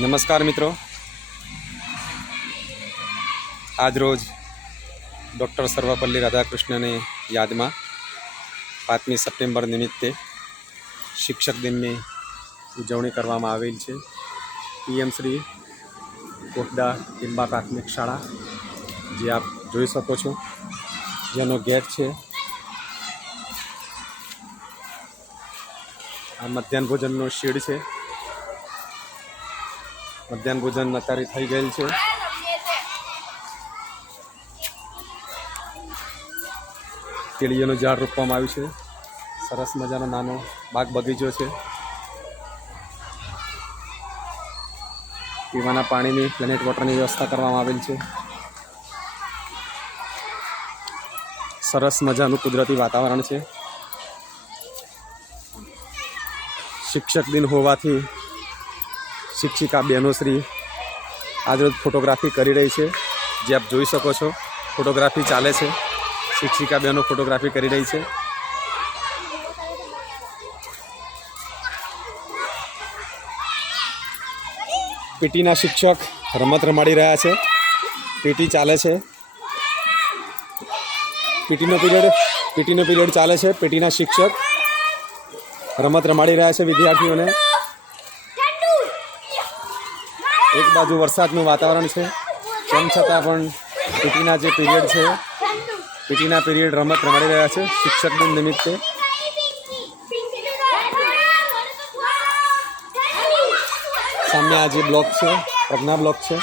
નમસ્કાર મિત્રો, આજરોજ ડૉક્ટર સર્વપલ્લી રાધાકૃષ્ણની યાદમાં 5મી સપ્ટેમ્બર નિમિત્તે શિક્ષક દિનની ઉજવણી કરવામાં આવેલ છે. પીએમ શ્રી કોટડા ટીંબા પ્રાથમિક શાળા, જે આપ જોઈ શકો છો, જેનો ગેટ છે. આ મધ્યાહન ભોજનનો શેડ છે. મધ્યાહન ભોજન અત્યારે થઈ ગયેલ છે. કેળીઓનું ઝાડ રોપવામાં આવ્યું છે. સરસ મજાનો નાનો બાગ બગીચો છે. પીવાના પાણીની પ્લેનેટ વોટરની વ્યવસ્થા કરવામાં આવેલ છે. સરસ મજાનું કુદરતી વાતાવરણ છે. શિક્ષક દિન હોવાથી શિક્ષિકા બહેનોશ્રી આજરોજ ફોટોગ્રાફી કરી રહી છે. જે આપ જોઈ શકો છો, ફોટોગ્રાફી ચાલે છે. શિક્ષિકા બહેનો ફોટોગ્રાફી કરી રહી છે. પીટીના શિક્ષક રમત રમાડી રહ્યા છે. પીટી ચાલે છે. પીટીનો પીરિયડ ચાલે છે. પીટીના શિક્ષક રમત રમાડી રહ્યા છે વિદ્યાર્થીઓને. એક બાજુ વરસાદનું વાતાવરણ છે, તેમ છતાં પણ પીટીના જે પીરિયડ છે, પીટીના પીરિયડ રમત રમાડી રહ્યા છે શિક્ષક દિન નિમિત્તે. સામે આ જે બ્લોક છે, પ્રજ્ઞા બ્લોક છે.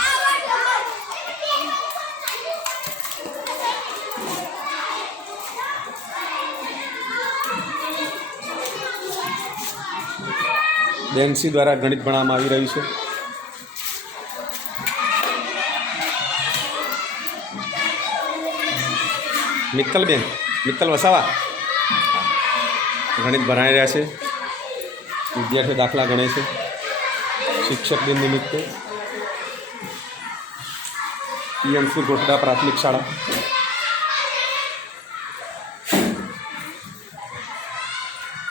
બેનસી દ્વારા ગણિત ભણાવવામાં આવી રહ્યું છે. મિત્તલ વસાવા ગણિત ભણાવી રહ્યા છે. વિદ્યાર્થીઓ દાખલા ગણે છે શિક્ષક દિન નિમિત્તે. પીએમસી કોટડા પ્રાથમિક શાળા.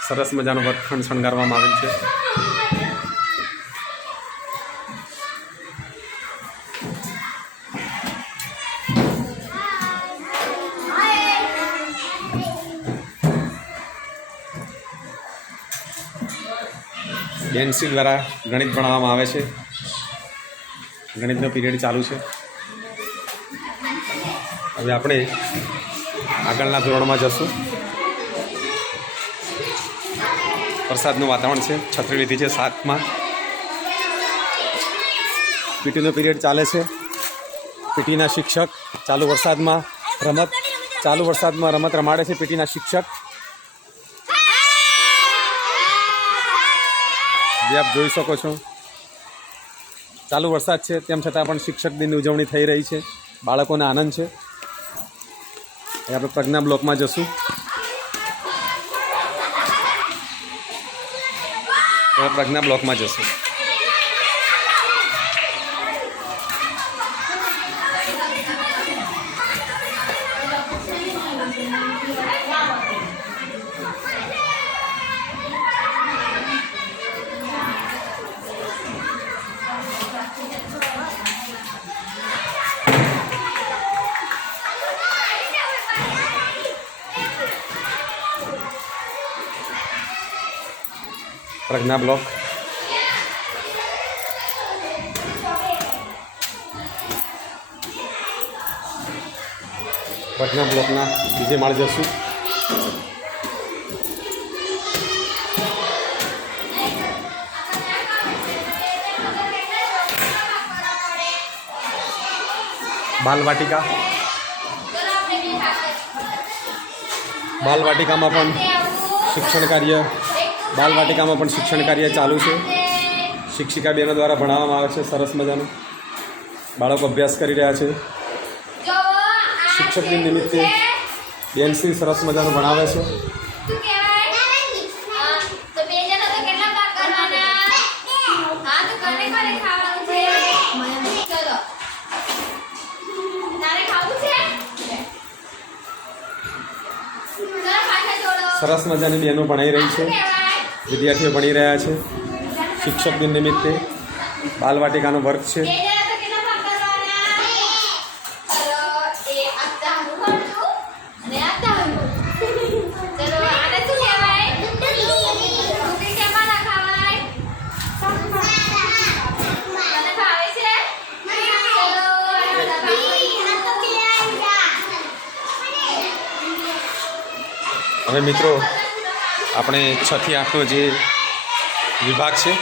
સરસ મજાનો વર્ગખંડ શણગારવામાં આવેલ છે. બેનસી દ્વારા ગણિત ભણાવવામાં આવે છે. ગણિતનો પીરિયડ ચાલુ છે. હવે આપણે આગળના ધોરણમાં જશું. વરસાદનું વાતાવરણ છે. છત્રી લીધી છે 7માં. પીટીનો પીરિયડ ચાલે છે. પીટીના શિક્ષક ચાલુ વરસાદમાં રમત રમાડે છે. પીટીના શિક્ષક, જે આપ જોઈ શકો છો, ચાલુ વરસાદ છે તેમ છતાં પણ શિક્ષક દિનની ઉજવણી થઈ રહી છે. બાળકોને આનંદ છે. એ આપણે પ્રજ્ઞા બ્લોકમાં જશું. પ્રજ્ઞા બ્લોકમાં જશું. પ્રજ્ઞા બ્લોક. પ્રજ્ઞા બ્લોકના બીજે માળ જશું. બાલવાટિકામાં પણ શિક્ષણ કાર્ય ચાલુ છે. શિક્ષિકા બહેનો દ્વારા ભણાવવામાં આવે છે. સરસ મજાનું બાળકો અભ્યાસ કરી રહ્યા છે. શિક્ષક દિન નિમિત્તે બેનસી સરસ મજાનું ભણાવે છે. સરસ મજાની બહેનો ભણાઈ રહી છે. વિદ્યાર્થીઓ ભણી રહ્યા છે. શિક્ષક દિન નિમિત્તે બાલવાટિકાનો વર્ગ છે. હવે મિત્રો આપણે 6 થી 8નો જે વિભાગ છે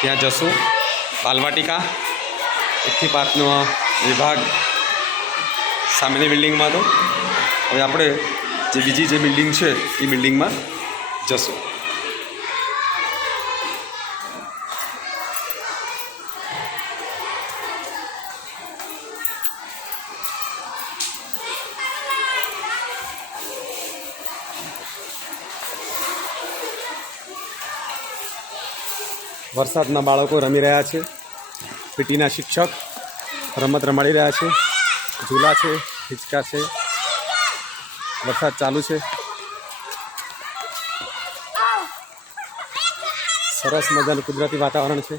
ત્યાં જશું. બાલવાટિકા 1 થી 5નો વિભાગ સામેની બિલ્ડિંગમાં હતો. હવે આપણે જે બીજી જે બિલ્ડિંગ છે એ બિલ્ડિંગમાં જશું. વરસાદના બાળકો રમી રહ્યા છે. પીટીના શિક્ષક રમત રમાડી રહ્યા છે. ઝૂલા છે, હિંચકા છે. વરસાદ ચાલુ છે. સરસ મજાનું કુદરતી વાતાવરણ છે.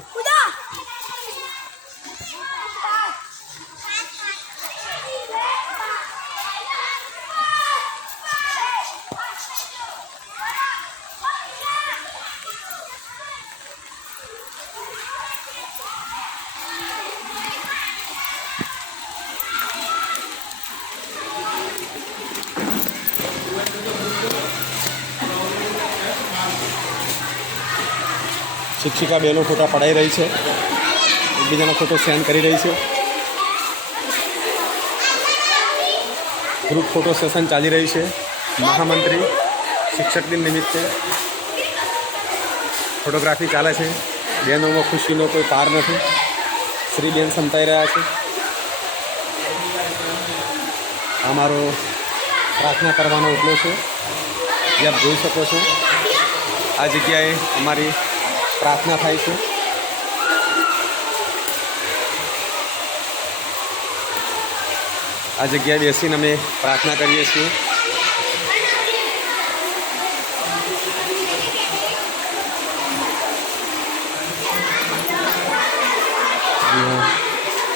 શિક્ષિકા બહેનો ફોટા પડાઈ રહી છે. એકબીજાના ફોટો સેન્ડ કરી રહી છે. ગ્રુપ ફોટો સેશન ચાલી રહી છે. મહામંત્રી શિક્ષક દિન નિમિત્તે ફોટોગ્રાફી ચાલે છે. બહેનોમાં ખુશીનો કોઈ પાર નથી. શ્રીબેન સંતાઈ રહ્યા છે. આ મારો પ્રાર્થના કરવાનો ઉપલો છે, જે આપ જોઈ શકો છો. આ જગ્યાએ અમારી પ્રાર્થના થાય છે. આ જગ્યાએ બેસીને અમે પ્રાર્થના કરીએ છીએ.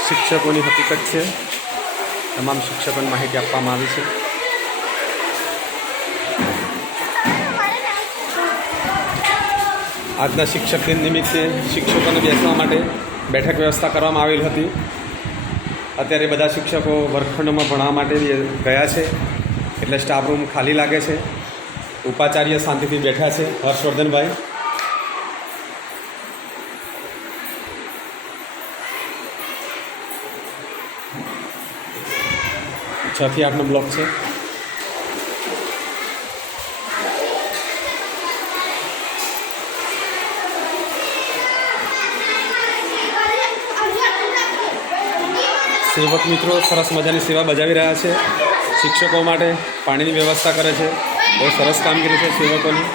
શિક્ષકોની હકીકત છે. તમામ શિક્ષકોને માહિતી આપવામાં આવી છે. આજના શિક્ષક દિન નિમિત્તે શિક્ષકોને બેસવા માટે બેઠક વ્યવસ્થા કરવામાં આવેલ હતી. અત્યારે બધા શિક્ષકો વર્ગખંડમાં ભણવા માટે ગયા છે, એટલે સ્ટાફ રૂમ ખાલી લાગે છે. ઉપાચાર્ય શાંતિથી બેઠા છે. હર્ષવર્ધનભાઈ. છ થી 8નો બ્લોક છે. સેવક મિત્રો સરસ મજાની સેવા બજાવી રહ્યા છે. શિક્ષકો માટે પાણીની વ્યવસ્થા કરે છે. બહુ સરસ કામગીરી છે સેવકોની.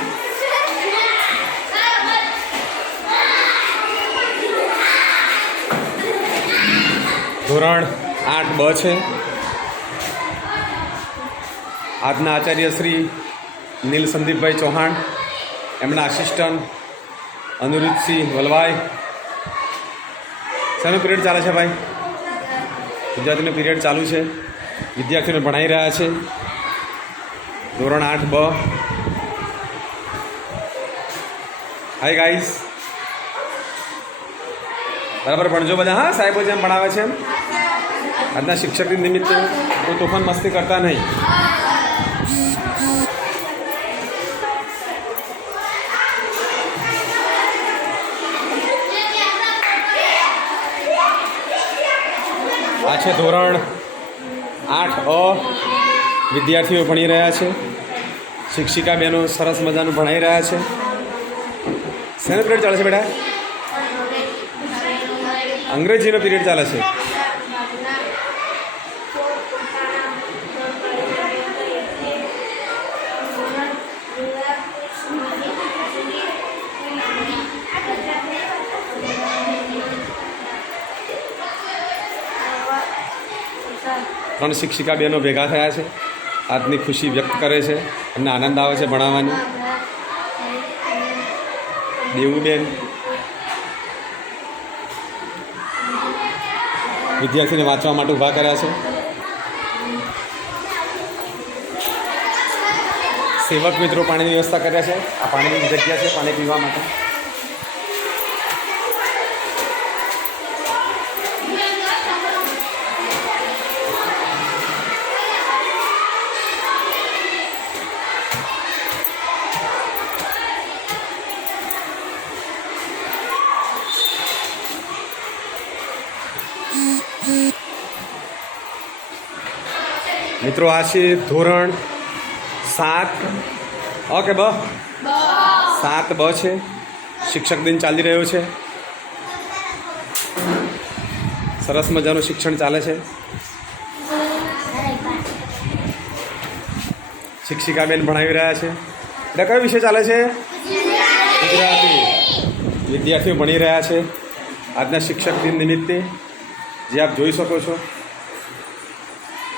ધોરણ 8B છે. આજના આચાર્ય શ્રી નીલ સંદીપભાઈ ચૌહાણ, એમના આસિસ્ટન્ટ અનુરુદ્ધસિંહ વલવાઈ. શાનો પીરિયડ ચાલે છે ભાઈ? ગુજરાતીનો પીરિયડ ચાલુ છે. વિદ્યાર્થીઓને ભણાવી રહ્યા છે. ધોરણ 8B. હાય ગાઈઝ, બરાબર ભણજો બધા. હા, સાહેબો જેમ ભણાવે છે એમ. આજના શિક્ષક દિન નિમિત્તે કોઈ તોફાન મસ્તી કરતા નહીં. આ છે ધોરણ 8A. વિદ્યાર્થીઓ ભણી રહ્યા છે. શિક્ષિકા બહેનો સરસ મજાનું ભણાવી રહ્યા છે. શેનો પીરિયડ ચાલે છે બેટા? અંગ્રેજીનો પીરિયડ ચાલે છે. ત્રણ શિક્ષિકા બહેનો ભેગા થયા છે. આજની ખુશી વ્યક્ત કરે છે. એમને આનંદ આવે છે ભણાવવાની. દેવુબેન, વિદ્યાર્થીને વાંચવા માટે ઊભા કર્યા છે. સેવક મિત્રો પાણીની વ્યવસ્થા કર્યા છે. આ પાણીની જગ્યા છે પાણી પીવા માટે. મિત્રો આ છે ધોરણ 7 ઓકે 7 છે. શિક્ષક દિન ચાલી રહ્યો છે. સરસ મજાનું શિક્ષણ ચાલે છે. શિક્ષિકાબેન ભણાવી રહ્યા છે. એટલે કયો વિષય ચાલે છે? ગુજરાતી. વિદ્યાર્થીઓ ભણી રહ્યા છે આજના શિક્ષક દિન નિમિત્તે, જે આપ જોઈ શકો છો.